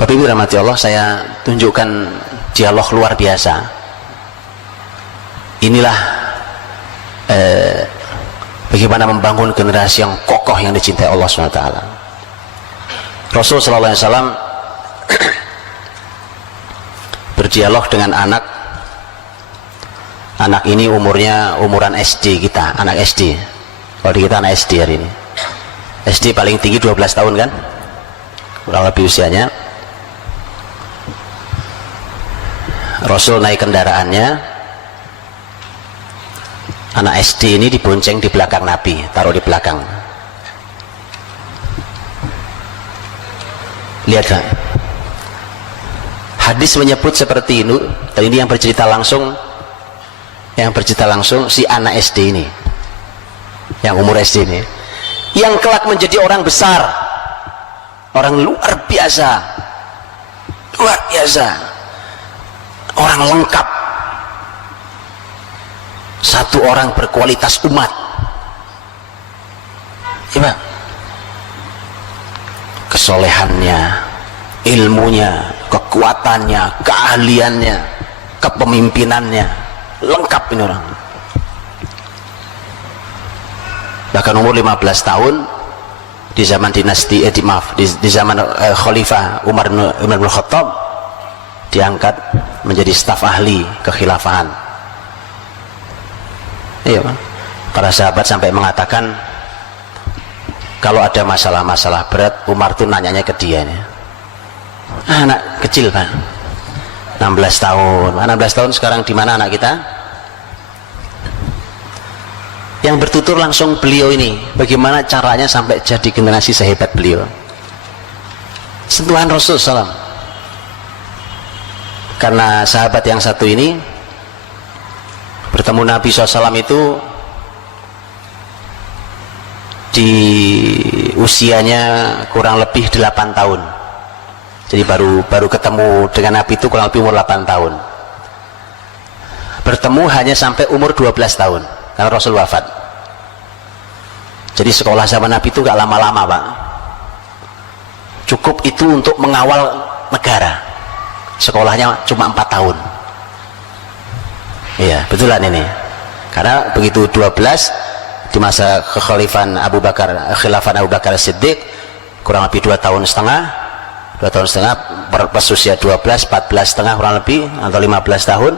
Bapak Ibu rahmati Allah, saya tunjukkan dialog luar biasa. Inilah bagaimana membangun generasi yang kokoh yang dicintai Allah SWT. Rasul sallallahu alaihi wasallam berdialog dengan anak ini umuran SD kita, anak SD. Kalau di kita anak SD hari ini. SD paling tinggi 12 tahun kan? Kurang lebih usianya. Rasul naik kendaraannya, anak SD ini dibonceng di belakang Nabi, taruh di belakang. Lihat kan? Hadis menyebut seperti ini, dan ini yang bercerita langsung si anak SD ini, yang umur SD ini, yang kelak menjadi orang besar, orang luar biasa, orang lengkap, satu orang berkualitas umat. Coba kesolehannya, ilmunya, kekuatannya, keahliannya, kepemimpinannya, lengkap ini orang. Bahkan umur 15 tahun di zaman dinasti di zaman Khalifah Umar bin Khattab diangkat menjadi staf ahli kekhilafahan. Iya, para sahabat sampai mengatakan kalau ada masalah-masalah berat, Umar tuh nanyanya ke dia nih. Anak kecil Pak, 16 tahun 16 tahun sekarang di mana anak kita? Yang bertutur langsung beliau ini, bagaimana caranya sampai jadi generasi sehebat beliau. Sentuhan Rasul SAW. Karena sahabat yang satu ini bertemu Nabi SAW itu di usianya kurang lebih 8 tahun. Jadi baru ketemu dengan Nabi itu kurang lebih umur 8 tahun. Bertemu hanya sampai umur 12 tahun karena Rasul wafat. Jadi sekolah zaman Nabi itu gak lama-lama Pak, cukup itu untuk mengawal negara. Sekolahnya cuma 4 tahun. Iya betulan ini, karena begitu 12 di masa kekhalifahan Abu Bakar Siddiq kurang lebih 2 tahun setengah pas usia 12, 14 setengah kurang lebih atau 15 tahun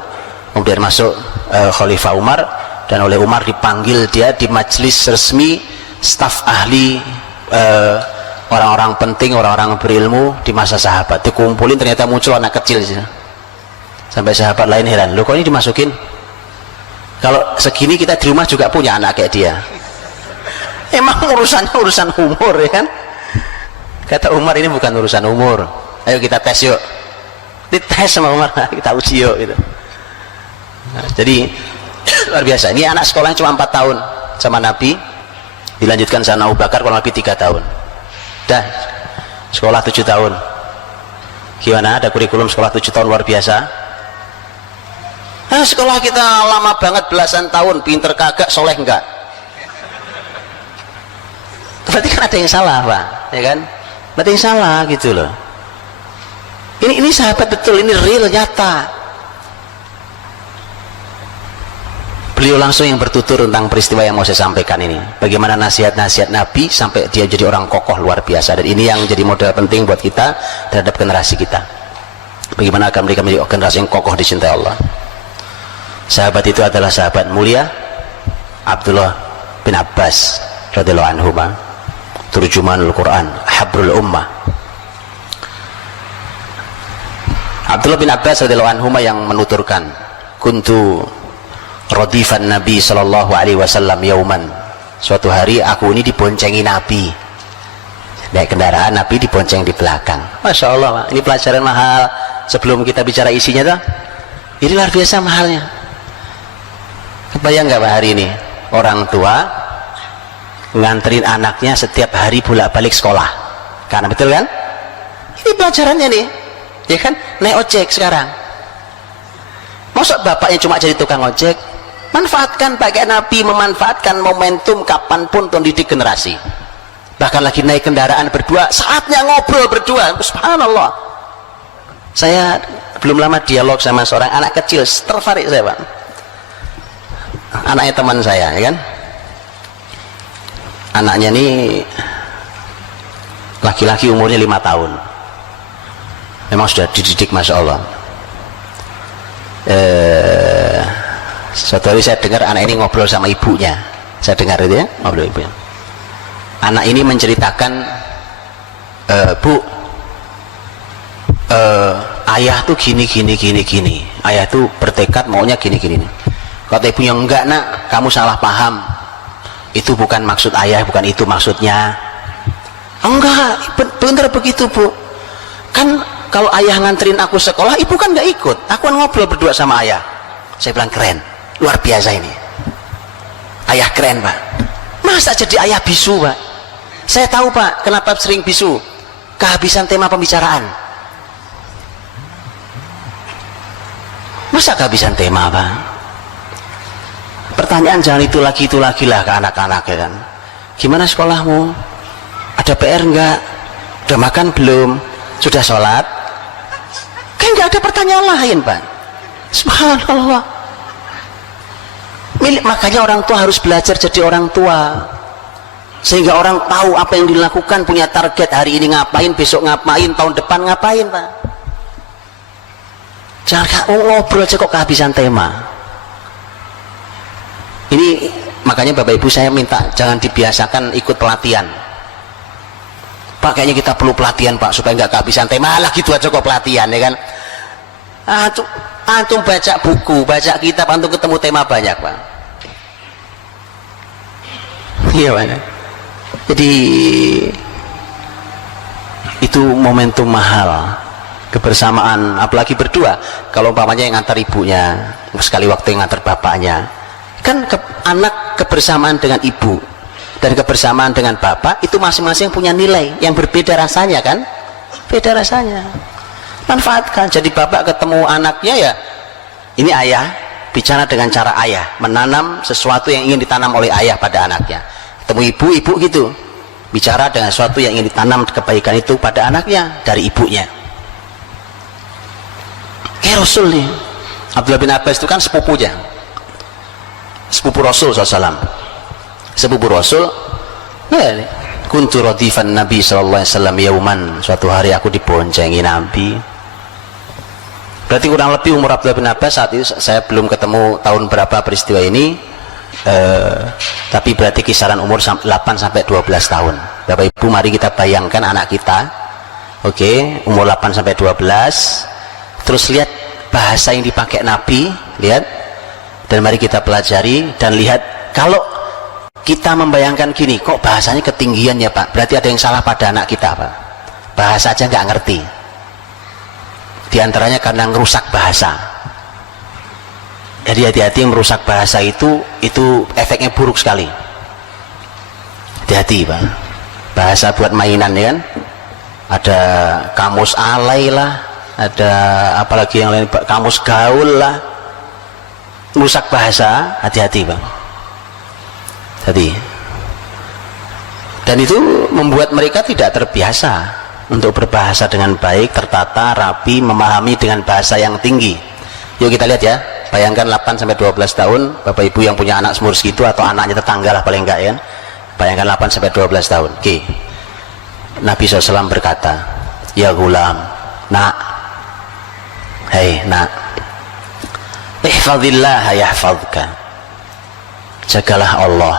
kemudian masuk Khalifah Umar, dan oleh Umar dipanggil dia di majelis resmi staf ahli orang-orang penting, orang-orang berilmu di masa sahabat. Dikumpulin, ternyata muncul anak kecil sampai sahabat lain heran, loh kok ini dimasukin? Kalau segini kita di rumah juga punya anak kayak dia. Emang urusannya urusan umur ya kan? Kata Umar, ini bukan urusan umur, ayo kita tes yuk. Dites sama Umar, kita uji yuk gitu. Nah, jadi luar biasa. Ini anak sekolahnya cuma 4 tahun sama Nabi, dilanjutkan sama Abu Bakar kurang lebih 3 tahun. Dah sekolah 7 tahun. Gimana, ada kurikulum sekolah 7 tahun luar biasa? Nah, sekolah kita lama banget, belasan tahun, pinter kagak, soleh enggak. Berarti kan ada yang salah Pak, ya kan? Berarti yang salah gitu loh. Ini sahabat betul, ini real, nyata. Beliau langsung yang bertutur tentang peristiwa yang mau saya sampaikan ini. Bagaimana nasihat-nasihat Nabi sampai dia jadi orang kokoh luar biasa. Dan ini yang jadi modal penting buat kita terhadap generasi kita. Bagaimana akan mereka menjadi generasi yang kokoh dicintai Allah. Sahabat itu adalah sahabat mulia Abdullah bin Abbas radhiyallahu anhu, turjumanul Quran, habrul ummah. Abdullah bin Abbas radhiyallahu anhu yang menuturkan, kuntu radifan Nabi sallallahu alaihi wasallam yauman. Suatu hari aku ini diboncengi Nabi. Naik kendaraan, Nabi dibonceng di belakang. Masya Allah Pak. Ini pelajaran mahal. Sebelum kita bicara isinya tuh, ini luar biasa mahalnya. Kebayang nggak Pak hari ini orang tua nganterin anaknya setiap hari bolak-balik sekolah, karena betul kan? Ini pelajarannya nih, ya kan? Naik ojek sekarang. Masa bapaknya cuma jadi tukang ojek? Manfaatkan, pakai Nabi memanfaatkan momentum kapanpun untuk mendidik generasi. bahkan lagi naik kendaraan berdua, saatnya ngobrol berdua. Subhanallah, saya belum lama dialog sama seorang anak kecil, tertarik saya Pak, anaknya teman saya ya kan, anaknya ini laki-laki umurnya 5 tahun, memang sudah dididik Masya Allah. Suatu hari saya dengar anak ini ngobrol sama ibunya, saya dengar itu ya, ngobrol ibunya. Anak ini menceritakan, Bu, ayah tuh gini, ayah tuh bertekad maunya gini. Kata ibunya, enggak nak, kamu salah paham, itu bukan maksud ayah, bukan itu maksudnya. Enggak, bener begitu Bu, kan kalau ayah nganterin aku sekolah, ibu kan nggak ikut, aku kan ngobrol berdua sama ayah. Saya bilang keren, luar biasa ini, ayah keren Pak. Masa jadi ayah bisu Pak? Saya tahu Pak, kenapa sering bisu, kehabisan tema pembicaraan. Masa kehabisan tema Pak? Pertanyaan jangan itu lagi lah ke anak-anak ya kan. Gimana sekolahmu? Ada PR enggak? Udah makan belum? Sudah sholat? Kan nggak ada pertanyaan lain Pak. Subhanallah. Makanya orang tua harus belajar jadi orang tua, sehingga orang tahu apa yang dilakukan, punya target, hari ini ngapain, besok ngapain, tahun depan ngapain Pak. Jangan ngobrol aja kok kehabisan tema. Ini makanya Bapak Ibu saya minta jangan dibiasakan ikut pelatihan Pak, kayaknya kita perlu pelatihan Pak supaya nggak kehabisan tema. Lah gitu aja kok pelatihan ya kan. Antum baca buku, baca kitab, antum ketemu tema banyak Pak. Iya Pak. Jadi itu momentum mahal, kebersamaan, apalagi berdua. Kalau umpamanya yang ngantar ibunya, sekali waktu yang ngantar bapaknya, kan anak kebersamaan dengan ibu dan kebersamaan dengan bapak itu masing-masing punya nilai yang berbeda rasanya kan, beda rasanya. Manfaatkan. Jadi bapak ketemu anaknya ya, ini ayah bicara dengan cara ayah, menanam sesuatu yang ingin ditanam oleh ayah pada anaknya. Ketemu ibu gitu, bicara dengan sesuatu yang ingin ditanam kebaikan itu pada anaknya dari ibunya. Kayak Rasul nih, Abdullah bin Abbas itu kan sepupunya, sepupu Rasul SAW, sepupu Rasul. Nah, kuntu radifan Nabi SAW yauman, suatu hari aku diboncengi Nabi. Berarti kurang lebih umur Abdullah bin Abbas saat itu, saya belum ketemu tahun berapa peristiwa ini, tapi berarti kisaran umur 8-12 tahun. Bapak Ibu, mari kita bayangkan anak kita, oke, umur 8-12, terus lihat bahasa yang dipakai Nabi, lihat, dan mari kita pelajari dan lihat. Kalau kita membayangkan gini, kok bahasanya ketinggian ya Pak, berarti ada yang salah pada anak kita Pak. Bahasa aja nggak ngerti, di antaranya karena ngerusak bahasa. Jadi hati-hati, merusak bahasa itu efeknya buruk sekali. Hati-hati Pak, bahasa buat mainan ya kan, ada kamus alay lah, ada apalagi yang lain, kamus gaul lah, merusak bahasa. Hati-hati Pak, jadi, dan itu membuat mereka tidak terbiasa untuk berbahasa dengan baik, tertata, rapi, memahami dengan bahasa yang tinggi. Yuk kita lihat ya, bayangkan 8-12 tahun, Bapak Ibu yang punya anak semur segitu, atau anaknya tetangga lah paling enggak ya, bayangkan 8-12 tahun. Oke, Nabi SAW berkata, ya gulam, nak, hei nak, ihfadillah yahfadka, jagalah Allah,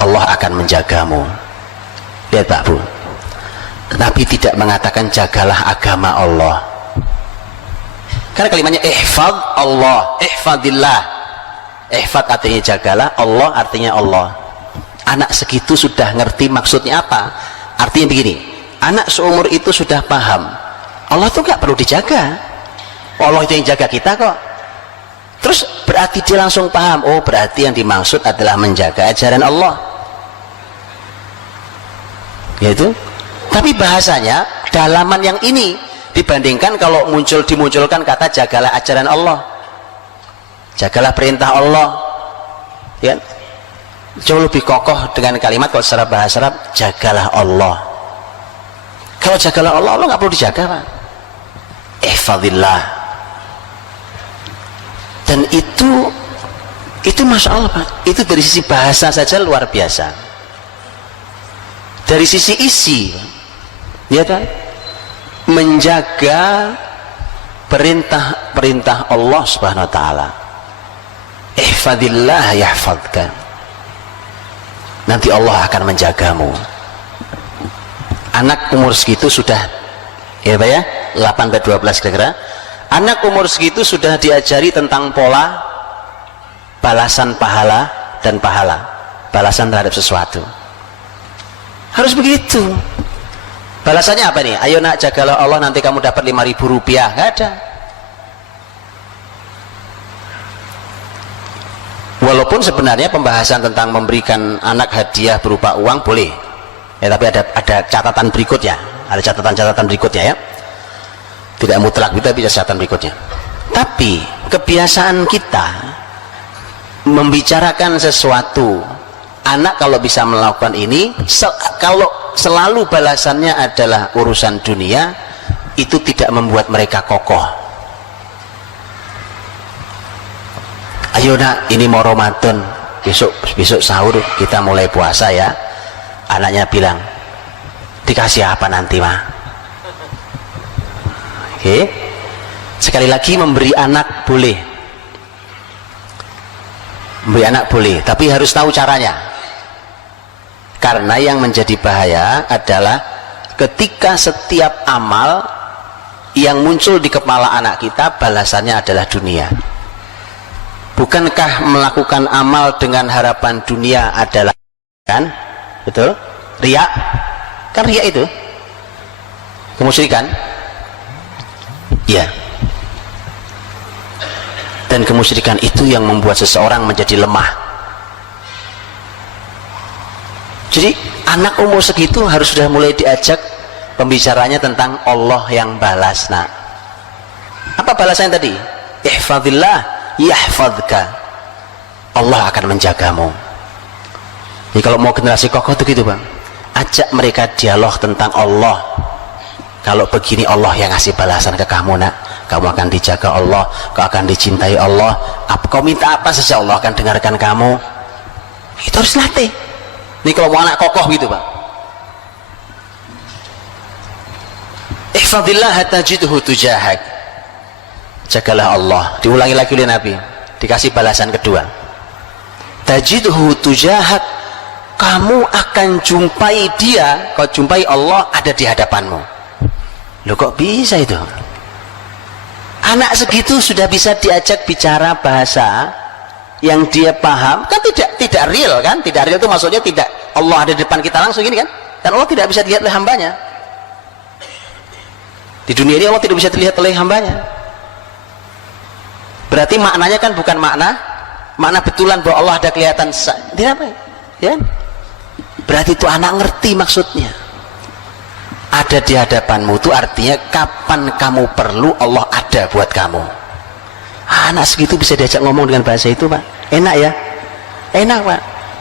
Allah akan menjagamu. Lihat Pak Bu, Nabi tidak mengatakan jagalah agama Allah, karena kalimatnya ihfad Allah, ihfadillah. Ihfad artinya jagalah, Allah artinya Allah. Anak segitu sudah ngerti maksudnya apa. Artinya begini, anak seumur itu sudah paham Allah tuh nggak perlu dijaga, Allah itu yang jaga kita kok. Terus berarti dia langsung paham, oh berarti yang dimaksud adalah menjaga ajaran Allah, yaitu. Tapi bahasanya dalaman yang ini dibandingkan kalau dimunculkan kata jagalah ajaran Allah, jagalah perintah Allah, ya. jauh lebih kokoh dengan kalimat kalau secara bahasa Arab, jagalah Allah. Kalau jagalah Allah, Allah nggak perlu dijaga, Pak. Ihfadillah. Dan itu Masya Allah, Pak, itu dari sisi bahasa saja luar biasa. Dari sisi isi, ya kan, menjaga perintah Allah Subhanahu Wa Taala. Ihfadillah yahfadka. Nanti Allah akan menjagamu. Anak umur segitu sudah, ya Pak ya, 8-12 kira-kira. Anak umur segitu sudah diajari tentang pola balasan pahala dan pahala, balasan terhadap sesuatu. Harus begitu. Balasannya apa nih? Ayo nak, jagalah Allah, nanti kamu dapat 5.000 rupiah. Nggak ada. Walaupun sebenarnya pembahasan tentang memberikan anak hadiah berupa uang boleh, ya, tapi ada catatan berikutnya, ada catatan berikutnya ya. Tidak mutlak, kita bisa catatan berikutnya. Tapi kebiasaan kita membicarakan sesuatu, anak kalau bisa melakukan ini, kalau selalu balasannya adalah urusan dunia, itu tidak membuat mereka kokoh. Ayo nak, ini mau Ramadan, besok sahur kita mulai puasa ya. Anaknya bilang, dikasih apa nanti mah? Oke. Sekali lagi, memberi anak boleh, memberi anak boleh, tapi harus tahu caranya. Karena yang menjadi bahaya adalah ketika setiap amal yang muncul di kepala anak kita balasannya adalah dunia. Bukankah melakukan amal dengan harapan dunia adalah, kan? Betul? Riya? Kan riya itu kemusyrikan? Iya. Dan kemusyrikan itu yang membuat seseorang menjadi lemah. Jadi anak umur segitu harus sudah mulai diajak pembicaranya tentang Allah yang balas. Nah, apa balasannya tadi? Ihfadillah yahfadka. Allah akan menjagamu. Jadi kalau mau generasi kokoh itu gitu Bang, ajak mereka dialog tentang Allah. Kalau begini Allah yang ngasih balasan ke kamu nak, kamu akan dijaga Allah, kau akan dicintai Allah, kau minta apa saja Allah akan dengarkan kamu. Itu harus latih. Ini kalau mau anak kokoh gitu Pak. Ihfadillah tajidhu tujahak. Jagalah Allah. Diulangi lagi oleh Nabi, dikasih balasan kedua. Tajidhu tujahak. Kamu akan jumpai dia, kau jumpai Allah ada di hadapanmu. Loh kok bisa itu? Anak segitu sudah bisa diajak bicara bahasa yang dia paham, kan tidak real kan? Tidak real itu maksudnya tidak Allah ada di depan kita langsung ini kan? Dan Allah tidak bisa dilihat oleh hambanya. Di dunia ini Allah tidak bisa dilihat oleh hambanya. Berarti maknanya kan bukan makna betulan bahwa Allah ada kelihatan. Tidak apa ya? Berarti itu anak ngerti maksudnya. Ada di hadapanmu itu artinya kapan kamu perlu Allah ada buat kamu. Anak segitu bisa diajak ngomong dengan bahasa itu Pak. Enak ya? Enak Pak.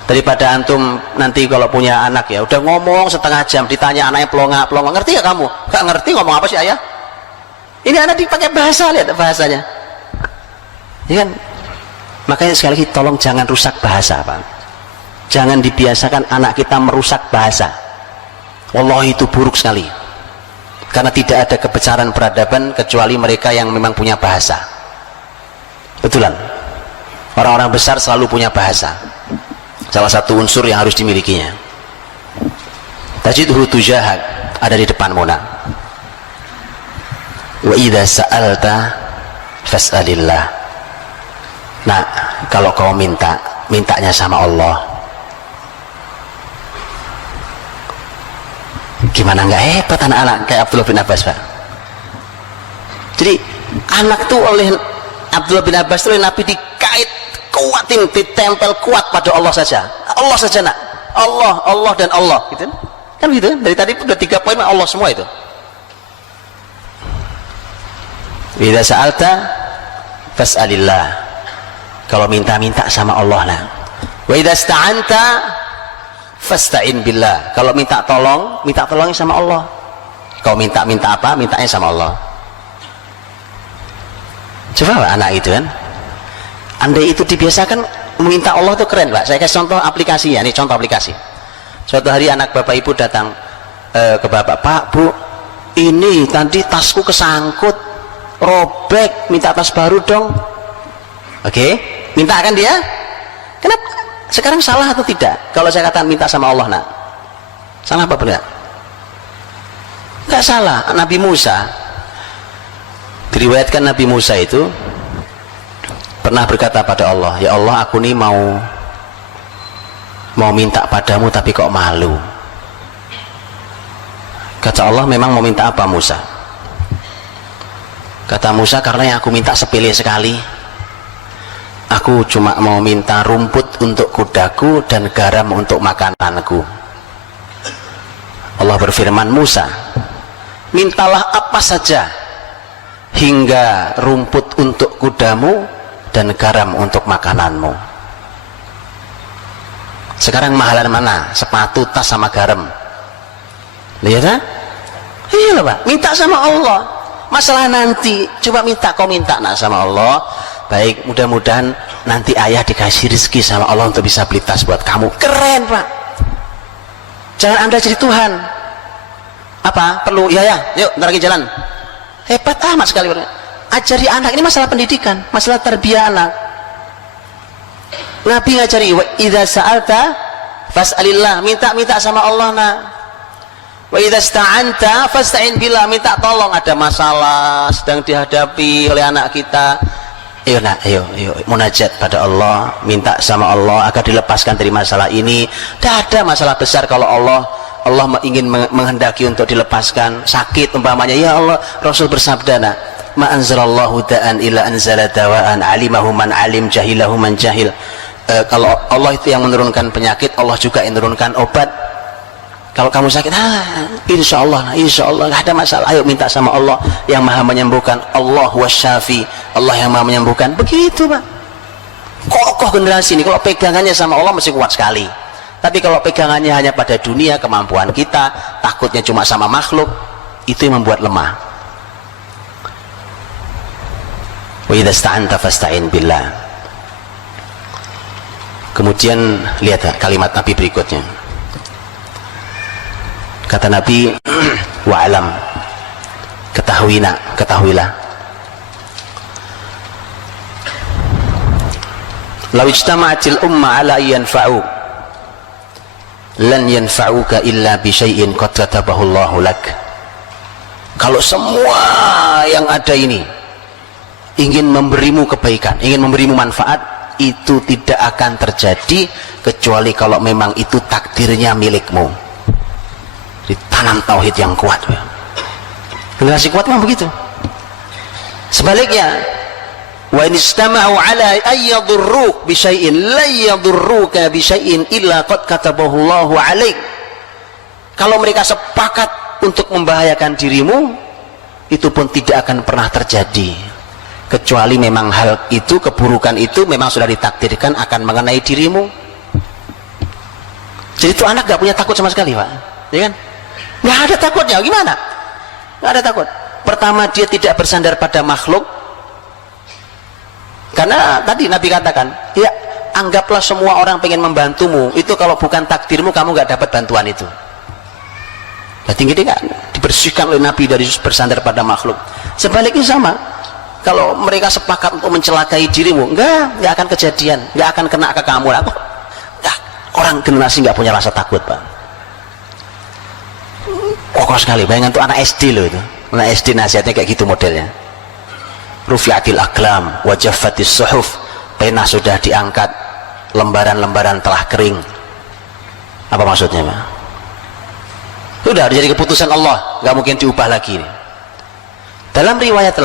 Daripada antum nanti kalau punya anak ya udah ngomong setengah jam, ditanya anaknya pelonga, ngerti gak kamu? Gak ngerti ngomong apa sih ayah? Ini anak dipakai bahasa, lihat bahasanya ya kan? Makanya sekali lagi tolong jangan rusak bahasa Pak. Jangan dibiasakan anak kita merusak bahasa. Wallahi itu buruk sekali. Karena tidak ada kebesaran peradaban kecuali mereka yang memang punya bahasa. Betulan. Orang-orang besar selalu punya bahasa. Salah satu unsur yang harus dimilikinya. Tajidhu tujahak, ada di depanmu nak. Wa idza sa'alta fas'alillah. Nah, kalau kau mintanya sama Allah. Gimana nggak hebat anak-anak kayak Abdullah bin Abbas Pak. Jadi anak tuh oleh Abdullah bin Abbas itu oleh Nabi dikait kuatin, ditempel kuat pada Allah saja. Allah saja nak. Allah dan Allah gitu kan gitu. Dari tadi udah 3 poin Allah semua itu. Idza sa'alta fas'alillah. Kalau minta sama Allah lah. Wa idza sta'anta fasta'in billah. Kalau minta tolong sama Allah. Kau minta apa? Mintanya sama Allah. Coba anak itu kan, andai itu dibiasakan meminta Allah itu keren Pak. Saya kasih contoh aplikasi ya, ini contoh aplikasi. Suatu hari anak bapak ibu datang ke bapak, Pak, Bu, ini tadi tasku kesangkut, robek, minta tas baru dong. Oke, minta kan dia? Kenapa? Sekarang salah atau tidak? Kalau saya katakan minta sama Allah, nak, salah apa benar? Enggak salah. Nabi Musa, diriwayatkan Nabi Musa itu pernah berkata pada Allah, ya Allah, aku nih mau minta padamu tapi kok malu. Kata Allah, memang mau minta apa Musa? Kata Musa, karena yang aku minta sepele sekali. Aku cuma mau minta rumput untuk kudaku dan garam untuk makananku. Allah berfirman, Musa, mintalah apa saja hingga rumput untuk kudamu dan garam untuk makananmu. Sekarang mahalan mana? Sepatu, tas sama garam. Lihat kan? Iya loh Pak, minta sama Allah. Masalah nanti, coba kau minta nak sama Allah. Baik, mudah-mudahan nanti ayah dikasih rezeki sama Allah untuk bisa beli tas buat kamu. Keren Pak. Jangan Anda jadi Tuhan. Apa? Perlu? Ya, yuk, ntar lagi jalan. Hebat amat sekali. Ajari anak, ini masalah pendidikan, masalah tarbiyah anak. Nabi ngajari, wa idza sa'alta fas'alillah, minta sama Allah nak. Wa idza sta'anta fasta'in billah, minta tolong, ada masalah sedang dihadapi oleh anak kita. Ayo nak, ayo munajat pada Allah, minta sama Allah agar dilepaskan dari masalah ini. Tidak ada masalah besar kalau Allah ingin menghendaki untuk dilepaskan. Sakit umpamanya, ya Allah, Rasul bersabda nak, ma anzalallahu da'an illa anzala dawa'an alimahu man alim jahilahu man jahil. Kalau Allah itu yang menurunkan penyakit, Allah juga yang menurunkan obat. Kalau kamu sakit, insya Allah nggak ada masalah. Ayo minta sama Allah yang maha menyembuhkan. Allah wasyafi, Allah yang maha menyembuhkan. Begitu Pak. Kokoh generasi ini. Kalau pegangannya sama Allah mesti kuat sekali. Tapi kalau pegangannya hanya pada dunia, kemampuan kita, takutnya cuma sama makhluk, itu yang membuat lemah. Wa idza sta'anta fasta'in billah. Kemudian lihat kalimat Nabi berikutnya. Kata Nabi, wa'alam, ketahuilah, law ijtama'atil umma ala yanfa'u lan yanfa'uka illa bi syai'in qad katabahu Allahu lak. Kalau semua yang ada ini ingin memberimu kebaikan, ingin memberimu manfaat, itu tidak akan terjadi kecuali kalau memang itu takdirnya milikmu. Ditanam tauhid yang kuat. Generasi kuat memang begitu. Sebaliknya, wa in istama'u ala ayyadurruk bi syai'in la yadurruka bi syai'in illa qad katabahu Allahu 'alaik. Kalau mereka sepakat untuk membahayakan dirimu, itu pun tidak akan pernah terjadi kecuali memang hal itu, keburukan itu memang sudah ditakdirkan akan mengenai dirimu. Jadi itu anak gak punya takut sama sekali Pak, ya kan? Nggak ada takutnya, gimana? Nggak ada takut. Pertama, dia tidak bersandar pada makhluk, karena tadi Nabi katakan, ya anggaplah semua orang pengen membantumu, itu kalau bukan takdirmu kamu nggak dapat bantuan itu. Berarti gini kan, dibersihkan oleh Nabi dari bersandar pada makhluk. Sebaliknya sama, kalau mereka sepakat untuk mencelakai dirimu, nggak akan kejadian, nggak akan kena ke kamu. Orang generasi nggak punya rasa takut Pak. Kokoh sekali. Bayangkan tuh anak SD loh itu. Anak SD nasihatnya kayak gitu modelnya. Rufi'atil aqlam wa jaffatis suhuf. Pena sudah diangkat, lembaran-lembaran telah kering. Apa maksudnya Pak? Sudah jadi keputusan Allah, nggak mungkin diubah lagi. Dalam riwayat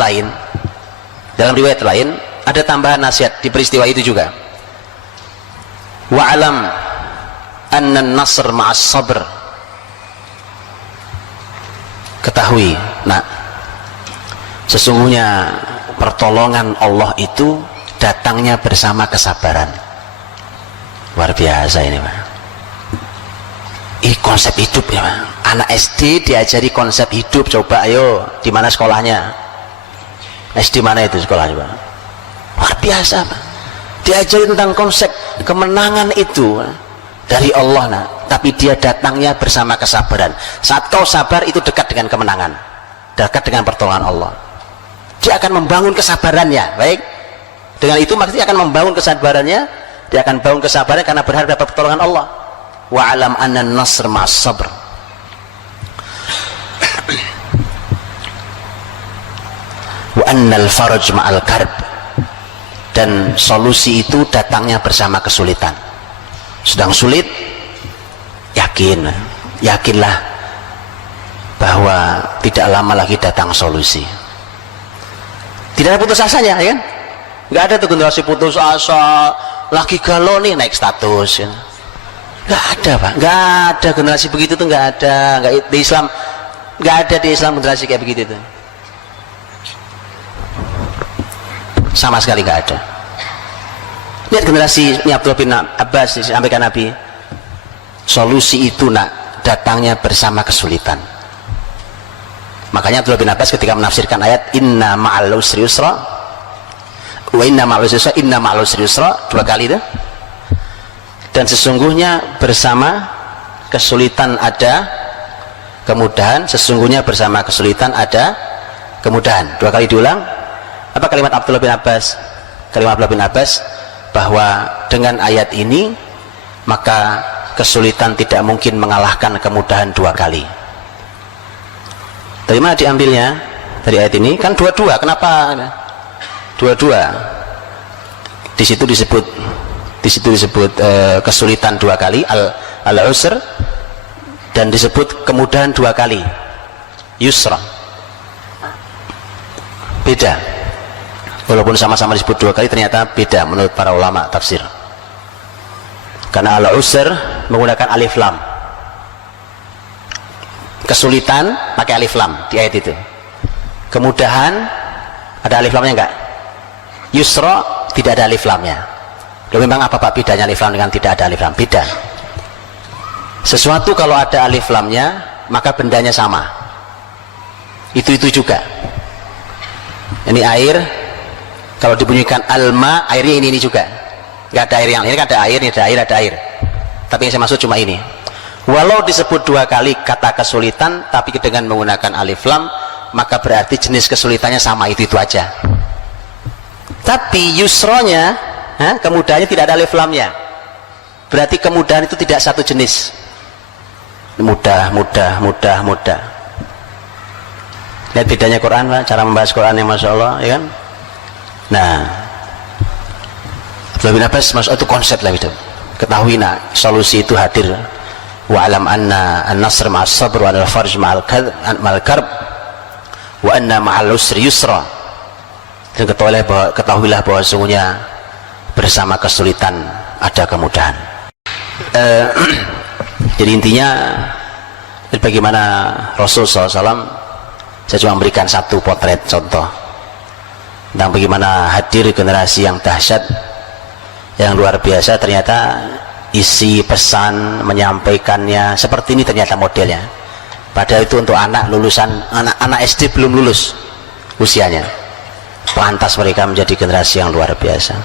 lain ada tambahan nasihat di peristiwa itu juga. Wa'alam anna an-nasr ma'as sabr. Ketahui, nak, sesungguhnya pertolongan Allah itu datangnya bersama kesabaran. Luar biasa ini Pak. Ini konsep hidup ya Pak. Anak SD diajari konsep hidup. Coba ayo, di mana sekolahnya? SD mana itu sekolahnya Pak? Luar biasa Pak. Diajari tentang konsep kemenangan itu dari Allah nah. Tapi dia datangnya bersama kesabaran. Saat kau sabar itu dekat dengan kemenangan, dekat dengan pertolongan Allah. Dia akan membangun kesabarannya. Baik, dengan itu maksudnya akan membangun kesabarannya. Dia akan bangun kesabaran karena berharap dapat pertolongan Allah. Wa alam anna nasr ma'as sabr. Wa annal faraj ma'al karb. Dan solusi itu datangnya bersama kesulitan. Sedang sulit, yakinlah bahwa tidak lama lagi datang solusi. Tidak ada putus asanya ya kan? Nggak ada tuh generasi putus asa, lagi galau nih naik status ya. Nggak ada Pak, nggak ada generasi begitu tuh, nggak ada. Nggak, di Islam nggak ada, di Islam generasi kayak begitu tuh sama sekali nggak ada. Lihat generasi Abdullah bin Abbas disampaikan Nabi, solusi itu nak datangnya bersama kesulitan. Makanya Abdullah bin Abbas ketika menafsirkan ayat inna ma'al usri yusra wa inna ma'al usri yusra, inna ma'al usri yusra, 2 kali itu, dan sesungguhnya bersama kesulitan ada kemudahan, sesungguhnya bersama kesulitan ada kemudahan. 2 kali diulang. Apa kalimat Abdullah bin Abbas? Kalimat Abdullah bin Abbas bahwa dengan ayat ini maka kesulitan tidak mungkin mengalahkan kemudahan 2 kali. Dari mana diambilnya? Dari ayat ini kan 22. Kenapa 22? Di situ disebut kesulitan 2 kali, al-usr, dan disebut kemudahan 2 kali, yusra. Beda. Walaupun sama-sama disebut 2 kali, ternyata beda menurut para ulama tafsir. Karena al-usr menggunakan alif lam, kesulitan pakai alif lam di ayat itu. Kemudahan ada alif lamnya enggak? Yusra tidak ada alif lamnya. Loh, memang apa Pak bedanya alif lam dengan tidak ada alif lam? Beda. Sesuatu kalau ada alif lamnya maka bendanya sama. Itu juga. Ini air, kalau dibunyikan alma, airnya ini juga. Nggak ada air yang ini, kan ada air, ini ada air. Tapi yang saya maksud cuma ini. Walau disebut 2 kali kata kesulitan, tapi dengan menggunakan alif lam, maka berarti jenis kesulitannya sama, itu aja. Tapi yusronya, kemudahannya tidak ada alif lamnya. Berarti kemudahan itu tidak satu jenis. Mudah. Lihat bedanya Quran Pak, cara membahas Quran yang Masya Allah ya kan. Nah, Abdullah bin Abbas masuk itu konsep lah itu. Ketahui nak solusi itu hadir. Wa alam anna an-nasr ma'as sabr wa al-farj ma'al karb wa anna ma'al usri yusra. Dan ketahuilah bahwa sesungguhnya bersama kesulitan ada kemudahan. Jadi intinya bagaimana Rasul SAW, saya cuma memberikan satu potret contoh tentang bagaimana hadir generasi yang dahsyat, yang luar biasa. Ternyata isi pesan menyampaikannya seperti ini ternyata modelnya. Padahal itu untuk anak lulusan, anak SD belum lulus usianya. Pantas mereka menjadi generasi yang luar biasa.